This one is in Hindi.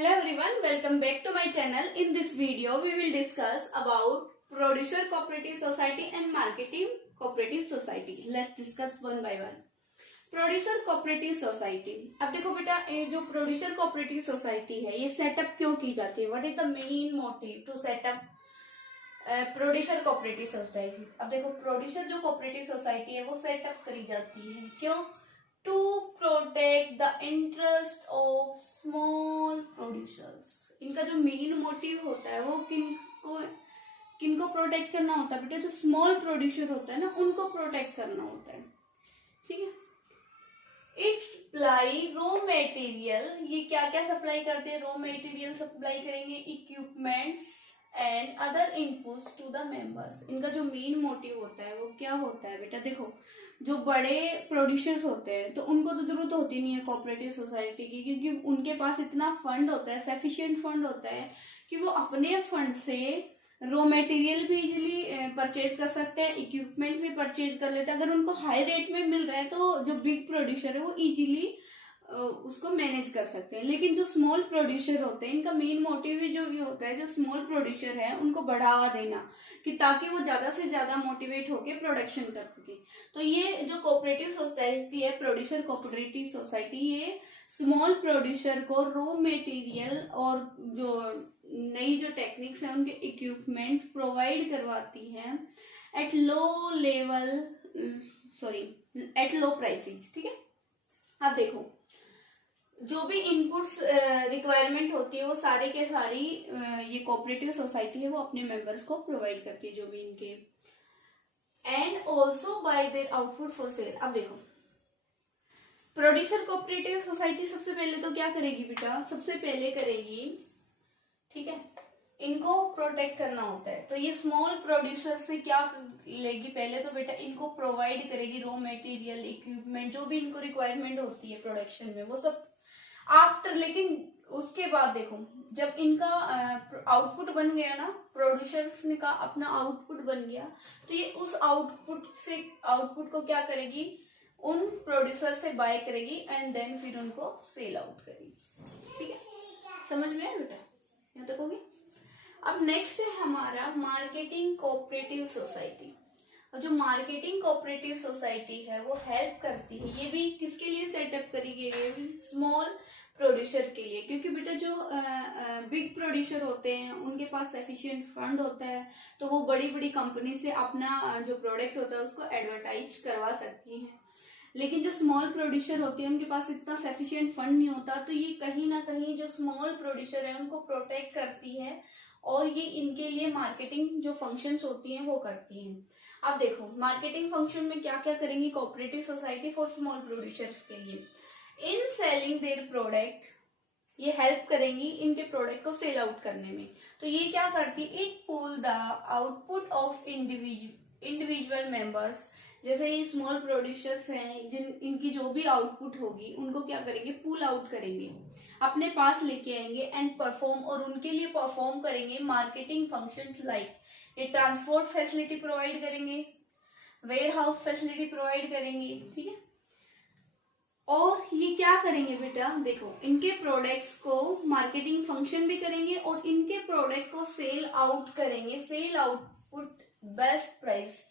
Hello everyone, welcome back to my channel. In this video, we will discuss about producer cooperative society and marketing cooperative society. Let's discuss one by one. Producer cooperative society. अब देखो बेटा, ये जो प्रोड्यूसर कोऑपरेटिव सोसाइटी है ये सेटअप क्यों की जाती है? What is the main motive to set up producer cooperative society? अब देखो, प्रोड्यूसर जो कोऑपरेटिव सोसाइटी है वो सेटअप करी जाती है क्यों? To protect the interest of small producers. इनका जो मेन मोटिव होता है वो किनको प्रोटेक्ट करना होता है बेटा? जो स्मॉल प्रोड्यूसर होता है ना, उनको प्रोटेक्ट करना होता है। ठीक है। It supply raw material. ये क्या क्या सप्लाई करते हैं? रॉ मटेरियल सप्लाई करेंगे, equipments and other inputs to the members. इनका जो मेन मोटिव होता है वो क्या होता है बेटा? देखो, जो बड़े प्रोड्यूसर्स होते हैं तो उनको तो जरूरत होती नहीं है कोऑपरेटिव सोसाइटी की, क्योंकि उनके पास इतना फंड होता है, सफिशिएंट फंड होता है कि वो अपने फंड से रॉ मटेरियल भी इजीली परचेज कर सकते हैं, इक्विपमेंट भी परचेज कर लेते हैं। अगर उनको हाई रेट में मिल रहा है तो जो बिग प्रोड्यूसर है वो इजीली उसको मैनेज कर सकते हैं। लेकिन जो स्मॉल प्रोड्यूसर होते हैं, इनका मेन मोटिव जो ये होता है, जो स्मॉल प्रोड्यूसर है उनको बढ़ावा देना, कि ताकि वो ज्यादा से ज्यादा मोटिवेट होकर प्रोडक्शन कर सके। तो ये जो कोऑपरेटिव सोसाइटी है, प्रोड्यूसर कोऑपरेटिव सोसाइटी, ये स्मॉल प्रोड्यूसर को रॉ मटेरियल और जो नई जो टेक्निक्स है उनके इक्विपमेंट प्रोवाइड करवाती है at low level, at low prices. ठीक है। अब देखो, जो भी इनपुट्स रिक्वायरमेंट होती है वो सारे के सारी ये कोऑपरेटिव सोसाइटी है वो अपने मेंबर्स को प्रोवाइड करती है, जो भी इनके, and also bye there output for sale. अब देखो, प्रोड्यूसर कोऑपरेटिव सोसाइटी सबसे पहले तो क्या करेगी बेटा? सबसे पहले करेगी, ठीक है, इनको प्रोटेक्ट करना होता है। तो ये स्मॉल प्रोड्यूसर से क्या लेगी? पहले तो बेटा इनको प्रोवाइड करेगी रॉ मटेरियल, इक्विपमेंट, जो भी इनको रिक्वायरमेंट होती है प्रोडक्शन में, वो सब आफ्टर। लेकिन उसके बाद देखो, जब इनका आउटपुट बन गया ना, प्रोड्यूसर्स ने का अपना आउटपुट बन गया, तो ये उस आउटपुट को क्या करेगी? उन प्रोड्यूसर से बाय करेगी एंड देन फिर उनको सेल आउट करेगी। ठीक है, समझ में आया बेटा? यहाँ तक होगी। अब नेक्स्ट है हमारा मार्केटिंग कोऑपरेटिव सोसाइटी। और जो मार्केटिंग कोऑपरेटिव सोसाइटी है वो हेल्प करती है, ये भी किसके लिए सेटअप करी गई है? स्मॉल प्रोड्यूसर के लिए। क्योंकि बेटा जो बिग प्रोड्यूसर होते हैं उनके पास सफिशिएंट फंड होता है, तो वो बड़ी बड़ी कंपनी से अपना जो प्रोडक्ट होता है उसको एडवर्टाइज करवा सकती हैं। लेकिन जो स्मॉल प्रोड्यूसर होते हैं उनके पास इतना सफिशिएंट फंड नहीं होता, तो ये कहीं ना कहीं जो स्मॉल प्रोड्यूसर है उनको प्रोटेक्ट करती है और ये इनके लिए मार्केटिंग जो फंक्शंस होती हैं वो करती हैं। अब देखो, मार्केटिंग फंक्शन में क्या क्या करेंगी cooperative society for small producers के लिए? इन सेलिंग देयर प्रोडक्ट, ये हेल्प करेंगी इनके प्रोडक्ट को सेल आउट करने में। तो ये क्या करती है? It pull the output of individual members. जैसे ये स्मॉल प्रोड्यूसर्स हैं, इनकी जो भी आउटपुट होगी उनको क्या करेंगे? पुल आउट करेंगे, अपने पास लेके आएंगे एंड परफॉर्म, और उनके लिए परफॉर्म करेंगे मार्केटिंग फंक्शंस लाइक ये ट्रांसपोर्ट फैसिलिटी प्रोवाइड करेंगे, वेयर हाउस फैसिलिटी प्रोवाइड करेंगे। ठीक है। और ये क्या करेंगे बेटा? देखो, इनके प्रोडक्ट्स को मार्केटिंग फंक्शन भी करेंगे और इनके प्रोडक्ट को सेल आउट करेंगे, सेल आउटपुट बेस्ट प्राइस